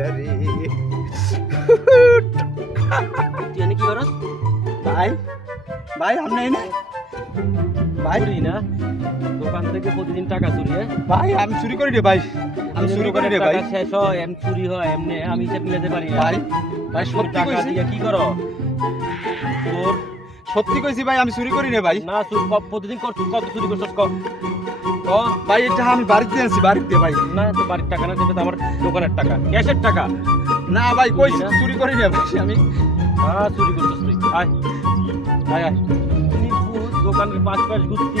ভিখারি। তুই এনে কি করস? ভাই ভাই আপনি এনে ভাই চুরি না দোকান থেকে প্রতিদিন টাকা চুরি হ্যাঁ? ভাই আমি চুরি করি রে ভাই, আমি চুরি করি রে ভাই। টাকা শেষ হয় এম চুরি হয় এমনি আমি হিসাব মিলাতে পারি না। ভাই ভাই তুই সত্যি টাকা কইছি, দিয়ে কি করো? তোর সত্যি কইছি ভাই আমি চুরি করি রে ভাই। না চুরি প্রতিদিন কর কত চুরি করছস ক ক ভাই এটা আমি বাড়িতে আনছি, বাড়িতে ভাই। না তো বাড়ির টাকা না যেটা তো আমার দোকানের টাকা ক্যাশের টাকা। না ভাই কইছি চুরি করি রে ভাই আমি। চুরি করছস তুই আয় আয় আয় তুই দোকানের পাঁচ ঘুরতি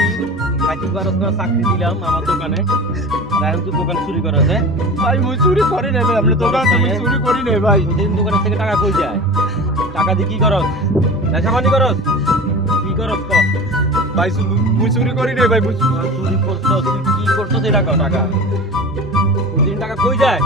খাইতে পারস না চাকরি দিলাম আমার দোকানে আর এখন তুই দোকান চুরি করস হ্যাঁ? ভাই মুই চুরি করি রে ভাই, আপনি দোকান তুমি চুরি করি রে ভাই। প্রতিদিন দোকানের থেকে টাকা কই যায়? টাকা দিয়ে কি করস? নেশা পানি করস? কি করস ক? ভাই মুই চুরি করি রে ভাই, চুরি করছস তুই কি করছস এই টাকা টাকা প্রতিদিন টাকা কই যায়?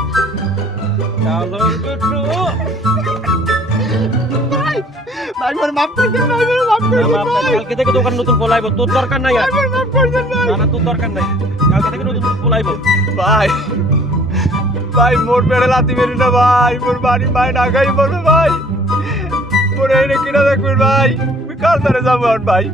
ভাই মোর মাফ করে দেন ভাই, মোর মাফ করে দেন ভাই। কালকে থেকে দোকান নতুন খোলাইবো তোর দরকার নাই আর মোর মাফ করে দেন ভাই। না না তোর দরকার নাই কালকে থেকে নতুন খোলাইবো ভাই ভাই মোর পেড়ে লাতি মেরি না ভাই, মোর বাড়ি ভাই না খাই বলবে ভাই, মোর এনে কিনা দেখবেন ভাই, আমি কাল তারে যাবো আর ভাই।